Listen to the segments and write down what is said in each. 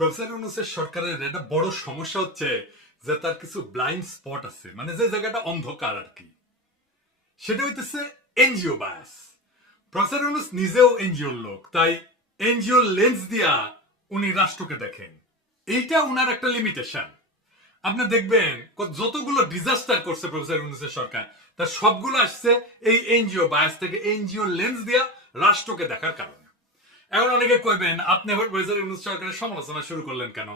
Professor ইউনূসের সরকারের একটা বড় সমস্যা হচ্ছে যে তার কিছু ব্লাইন্ড স্পট আছে, মানে যে জায়গাটা অন্ধকার আর কি। সেটা হইতেছে এনজিও বায়াস। প্রফেসর ইউনূস নিজেও এনজিওর লোক, তাই এনজিওর লেন্স দিয়া উনি রাষ্ট্রকে দেখেন। এইটা উনার একটা লিমিটেশন। আপনি দেখবেন যতগুলো ডিজাস্টার করছে প্রফেসর ইউনূসের সরকার, তার সবগুলো আসছে এই এনজিও বায়াস থেকে, এনজিও লেন্স দিয়া রাষ্ট্রকে দেখার কারণে। এখন অনেকে কইবেন আপনি আবার প্রফেসর ইউনূস সরকারের সমালোচনা শুরু করলেন কেন?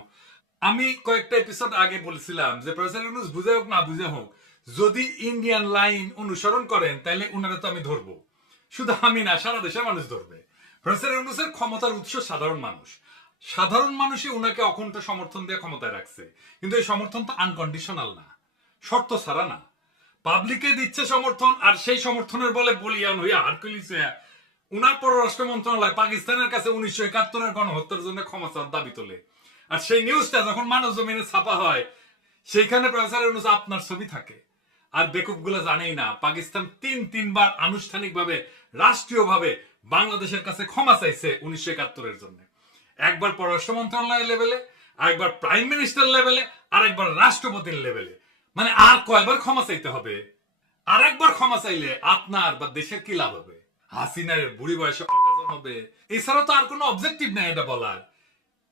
আমি কয়েকটা এপিসোড আগে বলেছিলাম যে প্রফেসর ইউনূস বুঝে হোক না বুঝে হোক, যদি ইন্ডিয়ান লাইন অনুসরণ করেন তাহলে উনারা তো আমি ধরবো। শুধু আমি না, সারা দেশের মানুষ ধরবে। প্রফেসর ইউনূসের ক্ষমতার উৎস সাধারণ মানুষ। সাধারণ মানুষই উনাকে অখণ্ড সমর্থন দিয়ে ক্ষমতায় রাখছে, কিন্তু এই সমর্থন তো আনকন্ডিশনাল না, শর্ত ছাড়া না। পাবলিকে দিচ্ছে সমর্থন, আর সেই সমর্থনের বলে বলিয়ান হইয়া হারকুলিস হইয়া উনার পররাষ্ট্র মন্ত্রণালয় পাকিস্তানের কাছে 1971-এর গণহত্যার জন্য ক্ষমা চাওয়ার দাবি তোলে। আর সেই নিউজটা যখন মানব জমিনে ছাপা হয়, সেইখানে প্রফেসর ইউনূস আপনার ছবি থাকে। আর বেকুবগুলো জানেই না পাকিস্তান তিনবার আনুষ্ঠানিকভাবে রাষ্ট্রীয়ভাবে বাংলাদেশের কাছে ক্ষমা চাইছে 1971-এর জন্য। একবার পররাষ্ট্র মন্ত্রণালয় লেভেলে, আরেকবার প্রাইম মিনিস্টার লেভেলে, আরেকবার রাষ্ট্রপতির লেভেলে। মানে আর কয়বার ক্ষমা চাইতে হবে? আর একবার ক্ষমা চাইলে আপনার বা দেশের কি লাভ হবে? হাসিনার বুড়ি বয়সে অর্গাজম হবে, এছাড়া তো আর কোনো অবজেক্টিভ নেই এটা বলার।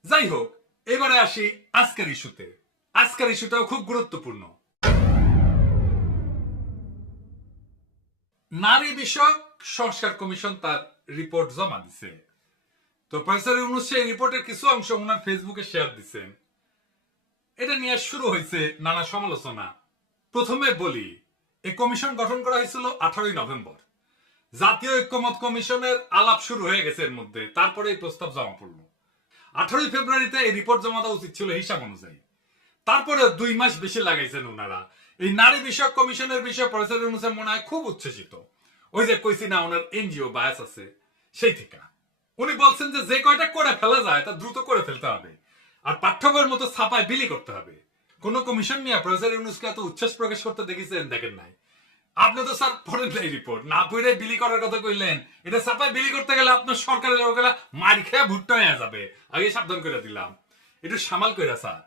যাই হোক, এবারে আসি আজকের ইস্যুতে। আজকের ইস্যুটাও খুব গুরুত্বপূর্ণ। নারী বিষয়ক সংস্কার কমিশন তার রিপোর্ট জমা দিছে। তো প্রফেসর ইউনূস সেই রিপোর্টের কিছু অংশ ওনার ফেসবুকে শেয়ার দিচ্ছেন। এটা নিয়ে শুরু হয়েছে নানা সমালোচনা। প্রথমে বলি, এই কমিশন গঠন করা হয়েছিল 18ই নভেম্বর। জাতীয় ঐক্যমত কমিশনের আলাপ শুরু হয়ে গেছে এর মধ্যে, তারপরে এই প্রস্তাব জমা পড়লো। 18ই ফেব্রুয়ারিতে এই রিপোর্ট জমা দেওয়া উচিত ছিল হিসাব অনুযায়ী। তারপরে 2 মাস বেশি লাগাইছেন ওনারা। এই নারী বিষয়ক কমিশনের বিষয়ে প্রফেসর ইউনূস মনে হয় খুব উচ্ছ্বসিত। ওই যে কইছি না ওনার এনজিও বায়াস আছে, সেই থেকে উনি বলছেন যে কয়টা করে ফেলা যায় তা দ্রুত করে ফেলতে হবে, আর পাঠ্যবইয়ের মতো ছাপায় বিলি করতে হবে। কোন কমিশন নিয়ে প্রফেসর ইউনূসকে এত উচ্ছ্বাস প্রকাশ করতে দেখেছেন? দেখেন নাই। আপনি তো স্যার পড়েন নাই রিপোর্ট, না পড়ে বিলি করার কথা কইলেন। এটা ছাপায় বিলি করতে গেলে আপনার সরকারের লোকেরা মার খেয়ে ভুট্টা হয়ে যাবে, আগে সাবধান করে দিলাম। একটু সামাল কইরা স্যার।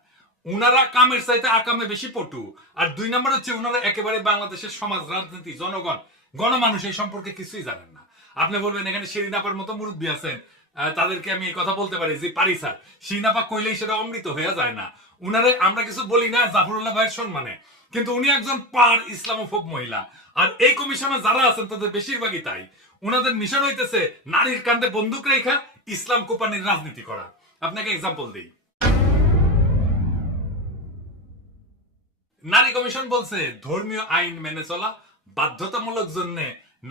উনারা কামের চাইতে আকামে বেশি পটু। আর 2 নম্বর হচ্ছে উনারা একেবারে বাংলাদেশের সমাজ, রাজনীতি, জনগণ, গণমানুষ এই সম্পর্কে কিছুই জানেন না। আপনি বলবেন এখানে শিরিনাপার মতো মুরব্বী আছেন, তাদেরকে আমি এই কথা বলতে পারি যে পারি স্যার, শিরিনাপা কইলেই সেটা অমৃত হয়ে যায় না। উনারে আমরা কিছু বলি না জাফরুল্লাহ ভাইয়ের সম্মানে, কিন্তু উনি একজন পার ইসলামোফোব মহিলা। আর এই কমিশনে যারা আছেন তাদের বেশিরভাগই তাই। উনাদের মিশন হইতেছে নারীর কান্দে বন্দুক রেখা ইসলাম কোপানির রাজনীতি করা। আপনাকে এক্সাম্পল দিই। নারী কমিশন বলছে ধর্মীয় আইন মেনে চলা বাধ্যতামূলক জন্য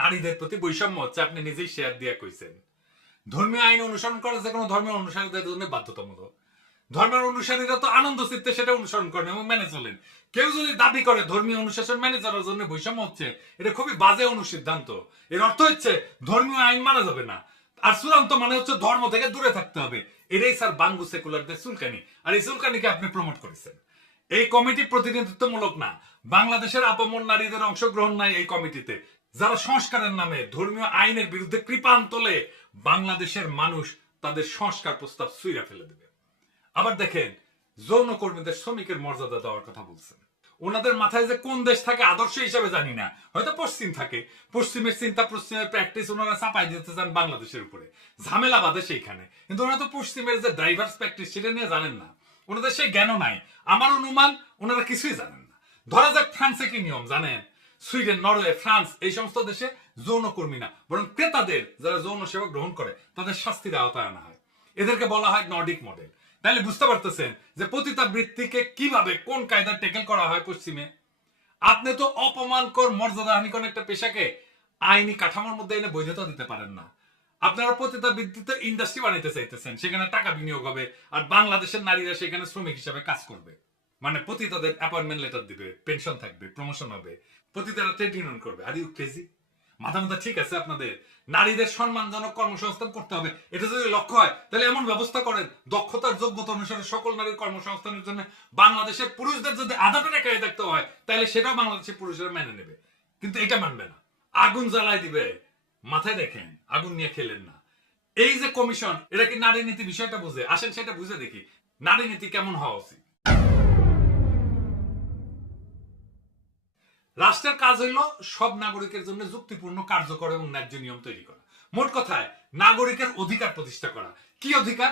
নারীদের প্রতি বৈষম্য হচ্ছে। আপনি নিজেই শেয়ার দিয়ে কইছেন ধর্মীয় আইন অনুসরণ করা যে কোনো ধর্মের অনুসারীদের জন্য বাধ্যতামূলক। ধর্মের অনুসারীরা তো আনন্দ চিত্তে সেটা অনুসরণ করেন এবং মেনে চলেন। কেউ যদি দাবি করে ধর্মীয় অনুশাসন মেনে চলার জন্য বৈষম্য হচ্ছে, এটা খুবই বাজে অনুসিদ্ধান্ত। এর অর্থ হচ্ছে ধর্মীয় আইন মানা যাবে না, আর চূড়ান্ত মানে হচ্ছে ধর্ম থেকে দূরে থাকতে হবে। এটাই স্যার বাঙ্গু সেকুলারদের চুলকানি, আর এই চুলকানিকে আপনি প্রমোট করেছেন। এই কমিটি প্রতিনিধিত্বমূলক না, বাংলাদেশের আপামর নারীদের অংশগ্রহণ নাই এই কমিটিতে। যারা সংস্কারের নামে ধর্মীয় আইনের বিরুদ্ধে কৃপান তোলে, বাংলাদেশের মানুষ তাদের সংস্কার প্রস্তাব ছুঁড়ে ফেলে দেবে। আবার দেখেন, যৌনকর্মীদের শ্রমিকের মর্যাদা দেওয়ার কথা বলছেন। ওনাদের মাথায় যে কোন দেশ থাকে আদর্শ হিসাবে জানি না, হয়তো পশ্চিম থাকে। পশ্চিমের চিন্তা, পশ্চিমের প্র্যাকটিস ওনারা চাপাই দিতে চান বাংলাদেশের উপরে, ঝামেলা বাদে সেইখানে। কিন্তু ওনারা তো পশ্চিমের যে ড্রাইভার্স প্র্যাকটিস সেটা নিয়ে জানেন না, ওনাদের সেই জ্ঞানও নাই। আমার অনুমান ওনারা কিছুই জানেন না। ধরা যাক ফ্রান্সে কি নিয়ম জানেন? সুইডেন, নরওয়ে, ফ্রান্স এই সমস্ত দেশে যৌনকর্মী না, বরং ক্রেতাদের যারা যৌন সেবা গ্রহণ করে তাদের শাস্তির আওতায় আনা হয়। এদেরকে বলা হয় নর্ডিক মডেল। তাহলে বুঝতে পারতেছেন যে পতিতাবৃত্তিকে কিভাবে কোন কায়দায় টেকেল করা হয় পশ্চিমে। আপনি তো অপমানকর, মর্যাদাহানিকর একটা পেশাকে আইনি কাঠামোর মধ্যে এনে বৈধতা দিতে পারেন না। আপনারা পতিতাবৃত্তিতে ইন্ডাস্ট্রি বানাইতে চাইতেছেন, সেখানে টাকা বিনিয়োগ হবে, আর বাংলাদেশের নারীরা সেখানে শ্রমিক হিসাবে কাজ করবে। মানে পতিতাদের অ্যাপয়েন্টমেন্ট লেটার দিবে, পেনশন থাকবে, প্রমোশন হবে, পতিতারা ট্রেড ইউনিয়ন করবে। Are you crazy? মাথা মাথা ঠিক আছে আপনাদের? নারীদের সম্মানজনক কর্মসংস্থান করতে হবে, এটা যদি লক্ষ্য হয় তাহলে এমন ব্যবস্থা করেন দক্ষতার যোগ্যতা অনুসারে সকল নারীর কর্মসংস্থানের জন্য বাংলাদেশের পুরুষদের যদি আধাটা রেখায় দেখতে হয় তাহলে সেটাও বাংলাদেশের পুরুষেরা মেনে নেবে। কিন্তু এটা মানবে না, আগুন জ্বালায় দিবে। মাথায় দেখেন, আগুন নিয়ে খেলেন না। এই যে কমিশন, এটা কি নারী নীতি বিষয়টা বুঝে? আসেন সেটা বুঝে দেখি। নারী নীতি কেমন হওয়া উচিত। রাষ্ট্রের কাজ হইল সব নাগরিকের জন্য যুক্তিপূর্ণ, কার্যকর এবং ন্যায্য নিয়ম তৈরি করা। মোট কথায় নাগরিকের অধিকার প্রতিষ্ঠা করা। কি অধিকার?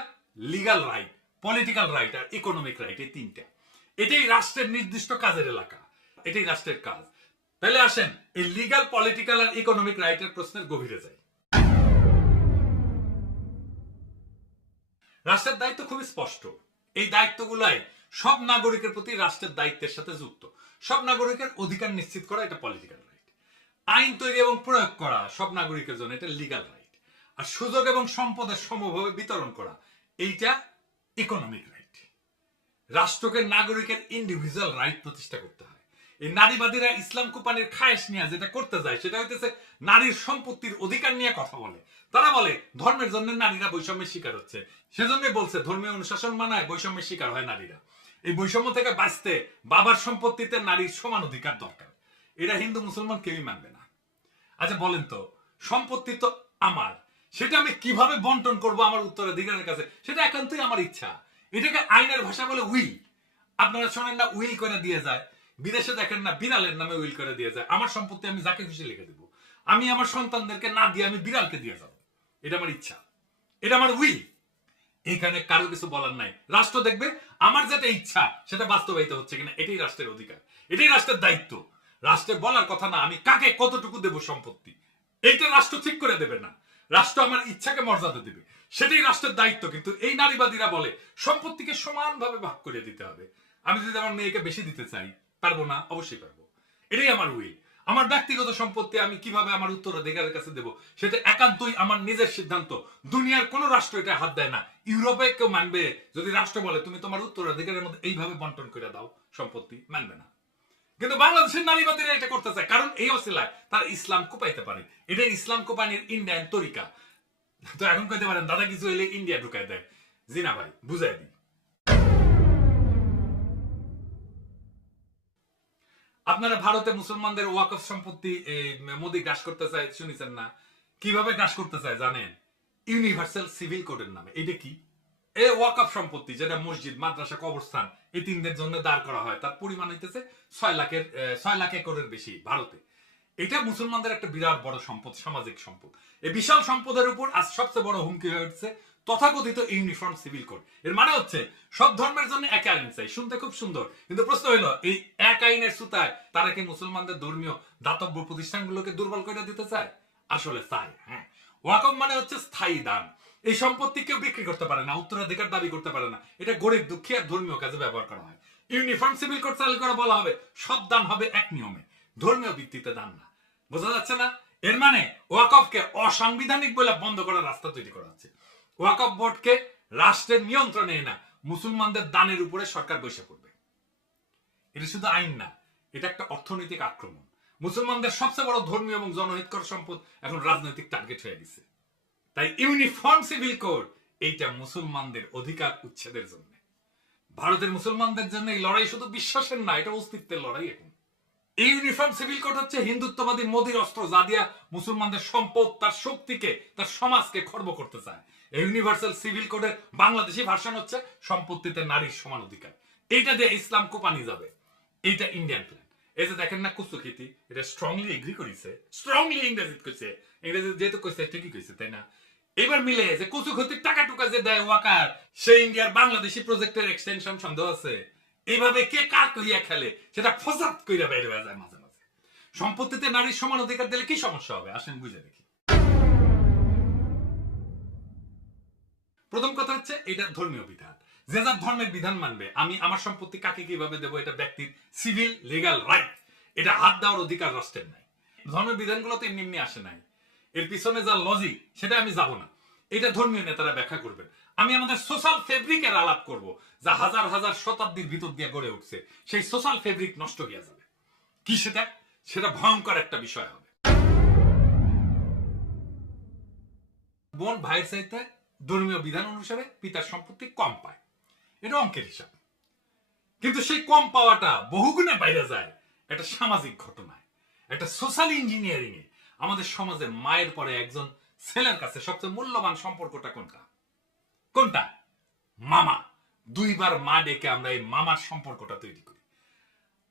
লিগাল রাইট, পলিটিক্যাল রাইট আর ইকোনমিক রাইট, এই তিনটা। এটাই রাষ্ট্রের নির্দিষ্ট কাজের এলাকা, এটাই রাষ্ট্রের কাজ। তাহলে আসেন এই লিগাল, পলিটিক্যাল আর ইকোনমিক রাইটের প্রশ্নের গভীরে যাই। রাষ্ট্রের দায়িত্ব খুবই স্পষ্ট। এই দায়িত্বগুলাই সব নাগরিকের প্রতি রাষ্ট্রের দায়িত্বের সাথে যুক্ত। সব নাগরিকের অধিকার নিশ্চিত করা, এটা পলিটিক্যাল রাইট। আইন তৈরি এবং প্রয়োগ করা সব নাগরিকের জন্য, এটা লিগাল রাইট। আর সুযোগ এবং সম্পদের সমভাবে বিতরণ করা, এইটা ইকোনমিক রাইট। রাষ্ট্রকে নাগরিকের ইন্ডিভিজুয়াল রাইট প্রতিষ্ঠা করতে হয়। এই নারীবাদীরা ইসলাম কোপানির খায়েশ নিয়ে যেটা করতে যায় সেটা হইতেছে নারীর সম্পত্তির অধিকার নিয়ে কথা বলে। তারা বলে ধর্মের জন্য নারীরা বৈষম্যের শিকার হচ্ছে, সেজন্য বলছে ধর্মীয় অনুশাসন মানায় বৈষম্যের শিকার হয় নারীরা। এই বৈষম্য থেকে বাঁচতে বাবার সম্পত্তিতে নারীর সমান অধিকার দরকার। এটা হিন্দু মুসলমান কেউই মানবে না। আচ্ছা বলেন তো, সম্পত্তি তো আমার, সেটা আমি কিভাবে বন্টন করব আমার উত্তরাধিকারের কাছে, সেটা একান্তই আমার ইচ্ছা। এটাকে আইনের ভাষা বলে উইল। আপনারা শোনেন না উইল করে দিয়ে যায়, বিদেশে দেখেন না বিড়ালের নামে উইল করে দিয়ে যায়। আমার সম্পত্তি আমি যাকে খুশি লিখে দেবো, আমি আমার সন্তানদেরকে না দিয়ে আমি বিড়ালকে দিয়ে যাবো, এটা আমার ইচ্ছা, এটা আমার উইল। এখানে কারো কিছু বলার নাই। রাষ্ট্র দেখবে আমার যেটা ইচ্ছা সেটা বাস্তবায়িত হচ্ছে কিনা, এটাই রাষ্ট্রের অধিকার, এটাই রাষ্ট্রের দায়িত্ব। রাষ্ট্রের বলার কথা না আমি কাকে কতটুকু দেব সম্পত্তি, এইটা রাষ্ট্র ঠিক করে দেবে না। রাষ্ট্র আমার ইচ্ছাকে মর্যাদা দেবে, সেটাই রাষ্ট্রের দায়িত্ব। কিন্তু এই নারীবাদীরা বলে সম্পত্তিকে সমানভাবে ভাগ করে দিতে হবে। আমি যদি আমার মেয়েকে বেশি দিতে চাই, পারবো না? অবশ্যই পারবো, এটাই আমার উইল। আমার ব্যক্তিগত সম্পত্তি আমি কিভাবে আমার উত্তরাধিকারের কাছে দেব, সেটা একান্তই আমার নিজের সিদ্ধান্ত। দুনিয়ার কোন রাষ্ট্র এটা হাত দেয় না। ইউরোপে কেউ মানবে যদি রাষ্ট্র বলে তুমি তোমার উত্তরাধিকারের মধ্যে এইভাবে বন্টন করে দাও সম্পত্তি? মানবে না। কিন্তু বাংলাদেশের নারীবাদীরা এটা করতে চায়, কারণ এই অসিলায় তারা ইসলাম কোপাইতে পারে। এটা ইসলাম কোপানির ইন্ডিয়ান তরিকা। তো এখন কইতে পারেন দাদা কিছু হইলে ইন্ডিয়া ঢুকাই দেয়। জি না ভাই, বুঝাই দিই। আপনারা ভারতে মুসলমানদের ওয়াকফ সম্পত্তি মোদি গ্রাস করতে চায়, শুনেছেন না? কিভাবে গ্রাস করতে চায় জানেন? ইউনিভার্সাল সিভিল কোডের নামে। এটা কি? এই ওয়াকফ সম্পত্তি যেটা মসজিদ, মাদ্রাসা, কবরস্থান এই তিনদের জন্য দাঁড় করা হয়, তার পরিমাণ হইতেছে 6 লাখ একরের বেশি ভারতে। এটা মুসলমানদের একটা বিরাট বড় সম্পদ, সামাজিক সম্পদ। এই বিশাল সম্পদের উপর আজ সবচেয়ে বড় হুমকি হয়ে উঠছে তথাকথিত ইউনিফর্ম সিভিল কোড। এর মানে হচ্ছে সব ধর্মের জন্য এক আইন চাই। শুনতে খুব সুন্দর, কিন্তু প্রশ্ন হলো এই এক আইনের সুতায় তারা কি মুসলমানদের ধর্মীয় দাতব্য প্রতিষ্ঠানগুলোকে দুর্বল করে দিতে চায়? আসলে চায়। হ্যাঁ, ওয়াকফ মানে হচ্ছে স্থায়ী দান। এই সম্পত্তি কেউ বিক্রি করতে পারে না, উত্তরাধিকার দাবি করতে পারে না। এটা গরিব দুঃখী আর ধর্মীয় কাজে ব্যবহার করা হয়। ইউনিফর্ম সিভিল কোড চালু করে বলা হবে সব দান হবে এক নিয়মে, ধর্মীয় ভিত্তিতে দান না। বোঝা যাচ্ছে না? এর মানে ওয়াকফকে অসাংবিধানিক বলে বন্ধ করার রাস্তা তৈরি করা হচ্ছে। ওয়াকফ বোর্ডকে রাষ্ট্রের নিয়ন্ত্রণে না, মুসলমানদের দানের উপরে সরকার বসে পড়বে। এটা শুধু আইন না, এটা একটা অর্থনৈতিক আক্রমণ। মুসলমানদের সবচেয়ে বড় ধর্মীয় এবং জনহিতকর সম্পদ এখন রাজনৈতিক টার্গেট হয়ে গেছে। তাই ইউনিফর্ম সিভিল কোড এইটা মুসলমানদের অধিকার উচ্ছেদের জন্য। ভারতের মুসলমানদের জন্য এই লড়াই শুধু বিশ্বাসের না, এটা অস্তিত্বের লড়াই। এখন এই ইউনিফর্ম সিভিল কোড হচ্ছে হিন্দুত্ববাদী মোদির অস্ত্র, যা দিয়া মুসলমানদের সম্পদ, তার শক্তিকে, তার সমাজকে খর্ব করতে চায়। এই ইউনিভার্সাল সিভিল কোডের বাংলাদেশি ভার্সন হচ্ছে সম্পত্তিতে নারীর সমান অধিকার। এইটা দিয়ে ইসলাম কোপানি যাবে। এইটা ইন্ডিয়ান প্ল্যান। এই যে দেখেন না কুচুখিতি, এটা স্ট্রংলি এগ্রি করেছে, স্ট্রংলি ইংরেজি কইছে। ইংরেজি যেহেতু কইছে ঠিকই কইছে, তাই না? এবার মিলে যে কুচুখিতির টাকা টুকা যে দেয় ওয়াকার, সে ইন্ডিয়ার বাংলাদেশি প্রজেক্টের এক্সটেনশন সন্দেহ আছে। এইভাবে কে কার কইয়া খেলে সেটা ফসাদ কইরা বাইরে হয়ে যায় মাঝে মাঝে। সম্পত্তিতে নারীর সমান অধিকার দিলে কি সমস্যা হবে? আসেন বুঝে দেখি। প্রথম কথা হচ্ছে এটা ধর্মীয় বিধান। যে যার ধর্মের বিধান মানবে। আমি আমার সম্পত্তি কাকে কিভাবে দেবো এটা ব্যক্তির সিভিল লিগাল রাইট। এটা হাত দেওয়ার অধিকার রাষ্ট্রের নাই। ধর্মের বিধানগুলো তো এমনি আসে নাই, এর পিছনে যা লজিক সেটা আমি যাব না। এটা ধর্মীয় নেতারা ব্যাখ্যা করবেন। আমি আমাদের সোশ্যাল ফেব্রিকের আলাপ করব, যা হাজার হাজার শতাব্দীর ভিতর দিয়ে গড়ে উঠছে। সেই সোশ্যাল ফেব্রিক নষ্ট হয়ে যাবে। কি সেটা? সেটা ভয়ঙ্কর একটা বিষয় হবে। বোন ভাইয়ের চাইতে ধর্মীয় বিধান অনুসারে পিতার সম্পত্তি কম পায়, এটা অঙ্কের হিসাব। কিন্তু সেই কম পাওয়াটা বহুগুণে বাইরে যায় একটা সামাজিক ঘটনায়, একটা সোশ্যাল ইঞ্জিনিয়ারিং এ। আমাদের সমাজে মায়ের পরে একজন ছেলের কাছে সবচেয়ে মূল্যবান সম্পর্কটা কোনটা? কোনটা? মামা। দুইবার মা ডেকে আমরা এই মামার সম্পর্কটা তৈরি করি।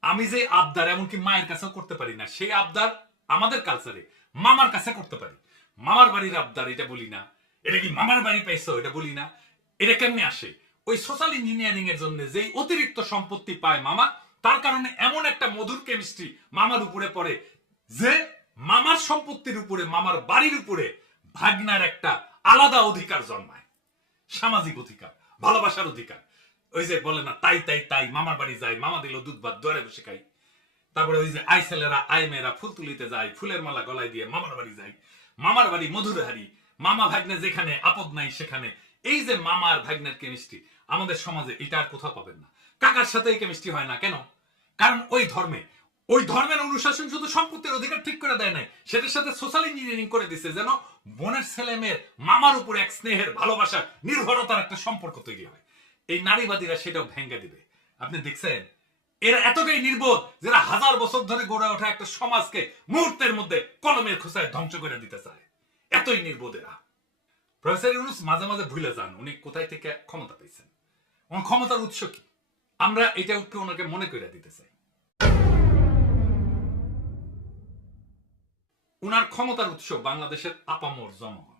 আমি যে আবদার এমনকি মায়ের কাছেও করতে পারি না, সেই আবদার আমাদের কালচারে মামার কাছে করতে পারি। মামার বাড়ির আবদার এটা বলি না, এটা কি মামার বাড়ি পাইছো এটা বলি না। এটা কেমনে আসে? ওই সোশ্যাল ইঞ্জিনিয়ারিং এর জন্য যেই অতিরিক্ত সম্পত্তি পায় মামা, তার কারণে এমন একটা মধুর কেমিস্ট্রি মামার উপরে পড়ে যে মামার সম্পত্তির উপরে, মামার বাড়ির উপরে ভাগনার একটা আলাদা অধিকার জন্মায়, সামাজিক অধিকার, ভালোবাসার অধিকার। ওই যে বলে না, তাই তাই তাই মামার বাড়ি যাই, মামা দিল দুধ ভাত দুয়ারে বসে খাই। তারপরে ওই যে আই ছেলেরা আই মেয়েরা ফুল তুলিতে যায়, ফুলের মালা গলায় দিয়ে মামার বাড়ি যায়, মামার বাড়ি মধুরহারি, মামা ভাগ্নে যেখানে আপদ নাই সেখানে। এই যে মামার ভাগ্নের কেমিস্ট্রি আমাদের সমাজে এটা আর কোথাও পাবেন না। কাকার সাথে এই কেমিস্ট্রি হয় না কেন? কারণ ওই ধর্মের অনুশাসন শুধু সম্পত্তির অধিকার ঠিক করে দেয় নাই, সেটার সাথে সোশ্যাল ইঞ্জিনিয়ারিং করে দিচ্ছে যেন বোনের ছেলে মেয়ের মামার উপর এক স্নেহের, ভালোবাসা, নির্ভরতার একটা সম্পর্ক তৈরি হয়। এই নারীবাদীরা সেটাও ভেঙে দিবে। আপনি দেখছেন এরা এতটাই নির্বোধ, যারা 1000 বছর ধরে গড়ে ওঠা একটা সমাজকে মুহূর্তের মধ্যে কলমের খোঁচায় ধ্বংস করে দিতে চায়। এতই নির্বোধ এরা। প্রফেসর ইউনূস মাঝে মাঝে ভুলে যান উনি কোথায় থেকে ক্ষমতা পেয়েছেন, ওনার ক্ষমতার উৎস কি। আমরা এটা ওনাকে মনে করে দিতে চাই। উনার ক্ষমতার উৎস বাংলাদেশের আপামর জনগণ।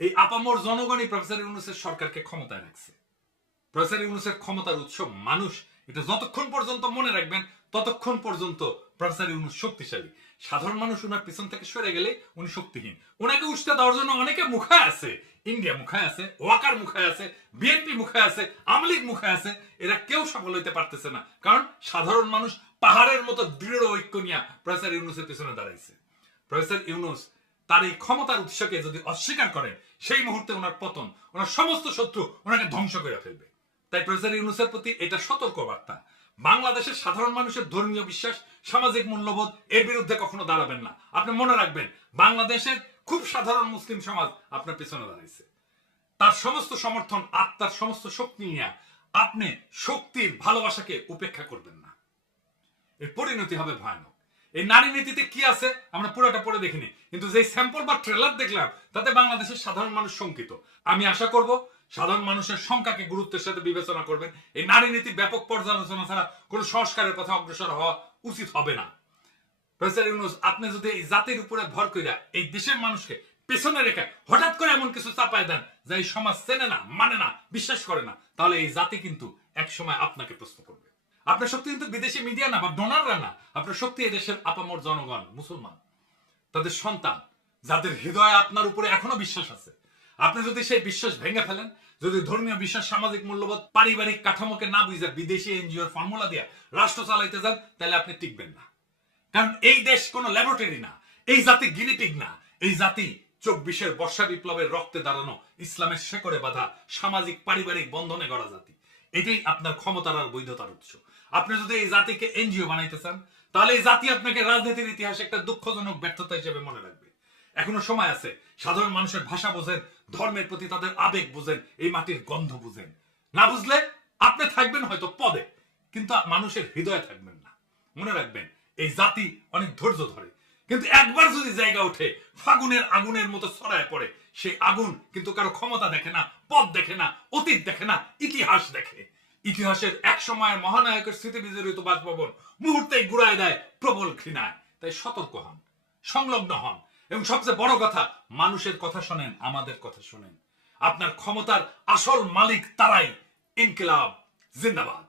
এই আপামর জনগণই প্রফেসর ইউনূসের সরকারকে ক্ষমতায় রাখছে। প্রফেসর ইউনূসের ক্ষমতার উৎস মানুষ। এটা যতক্ষণ পর্যন্ত মনে রাখবেন ততক্ষণ পর্যন্ত প্রফেসর ইউনূস শক্তিশালী। সাধারণ মানুষ উনার পিছন থেকে সরে গেলে উনি শক্তিহীন। ওনাকে উষ্টা দেওয়ার জন্য অনেকে মুখায় আছে, ইন্ডিয়া মুখায় আছে, ওয়াকার মুখায় আছে, বিএনপি মুখায় আছে, আওয়ামী লীগ মুখায় আছে। এরা কেউ সফল হইতে পারতেছে না, কারণ সাধারণ মানুষ পাহাড়ের মতো দৃঢ় ঐক্য নিয়ে প্রফেসর ইউনূসের পিছনে দাঁড়াইছে। প্রফেসর ইউনূস তার এই ক্ষমতার উৎসকে যদি অস্বীকার করেন, সেই মুহূর্তে ওনার পতন, ওনার সমস্ত শত্রু ওনাকে ধ্বংস করে ফেলবে। তাই প্রফেসর ইউনূসের প্রতি এটা সতর্ক বার্তা। বাংলাদেশের সাধারণ মানুষের ধর্মীয় বিশ্বাস, সামাজিক মূল্যবোধ এর বিরুদ্ধে কখনো দাঁড়াবেন না। আপনি মনে রাখবেন বাংলাদেশের খুব সাধারণ মুসলিম সমাজ আপনার পিছনে দাঁড়াইছে। তার সমস্ত সমর্থন, আত্মার সমস্ত শক্তি নিয়ে আপনি শক্তির ভালোবাসাকে উপেক্ষা করবেন না। এর পরিণতি হবে ভয়ানক। এই নারী নীতিতে কি আছে আমরা পুরোটা পড়ে দেখিনি, কিন্তু যে স্যাম্পল বা ট্রেলার দেখলাম তাতে বাংলাদেশের সাধারণ মানুষ শঙ্কিত। আমি আশা করব সাধারণ মানুষের সংখ্যাকে গুরুত্বের সাথে বিবেচনা করবেন। এই নারী নীতি ব্যাপক পর্যালোচনা ছাড়া কোনো সংস্কারের পথে অগ্রসর হওয়া উচিত হবে না। প্রফেসর ইউনূস আপনি যদি এই জাতির উপরে ভর কইরা এই দেশের মানুষকে পেছনে রেখে হঠাৎ করে এমন কিছু চাপায় দেন যা এই সমাজ চেনে না, মানে না, বিশ্বাস করে না, তাহলে এই জাতি কিন্তু এক সময় আপনাকে প্রশ্ন করবে। আপনার শক্তি কিন্তু বিদেশি মিডিয়া না বা ডোনাররা না, আপনার শক্তি এই দেশের আপামর জনগণ, মুসলমান, তাদের সন্তান, যাদের হৃদয়ে আপনার উপরে এখনো বিশ্বাস আছে। আপনি যদি সেই বিশ্বাস ভেঙে ফেলেন, যদি ধর্মীয় বিশ্বাস, সামাজিক মূল্যবোধ, পারিবারিক কাঠামোকে না বুঝে বিদেশি এনজিওর ফর্মুলা দিয়ে রাষ্ট্র চালাইতে যান, তাহলে আপনি টিকবেন না। কারণ এই দেশ কোনো ল্যাবরেটরি না, এই জাতি গিনিপিগ না। এই জাতি 24-এর বর্ষা বিপ্লবের রক্তে দাঁড়ানো, ইসলামের শেকড়ে বাঁধা, সামাজিক পারিবারিক বন্ধনে গড়া জাতি। এটাই আপনার ক্ষমতার আর বৈধতার উৎস। আপনি যদি এই জাতিকে এনজিও বানাইতে চান, তাহলে এই জাতি আপনাকে রাজনীতির ইতিহাসে একটা দুঃখজনক ব্যর্থতা হিসেবে মনে রাখবে। এখনো সময় আছে, সাধারণ মানুষের ভাষা বোঝেন, ধর্মের প্রতি তাদের আবেগ বুঝেন, এই মাটির গন্ধ বুঝেন। না বুঝলে আপনি থাকবেন হয়তো পদে, কিন্তু মানুষের হৃদয়ে থাকবেন না। মনে রাখবেন এই জাতি অনেক ধৈর্য ধরে, কিন্তু একবার যদি জায়গা ওঠে ফাগুনের আগুনের মতো ছড়ায় পড়ে, সেই আগুন কিন্তু কারো ক্ষমতা দেখে না, পদ দেখে না, অতীত দেখে না, ইতিহাস দেখে। ইতিহাসের এক সময়ের মহানায়কের স্মৃতি বিজড়িত বাসভবন মুহূর্তেই গুড়ায় দেয় প্রবল ঘৃণায়। তাই সতর্ক হন, সংলগ্ন হন, এবং সবচেয়ে বড় কথা, মানুষের কথা শোনেন, আমাদের কথা শোনেন। আপনার ক্ষমতার আসল মালিক তারাই। ইনকিলাব জিন্দাবাদ।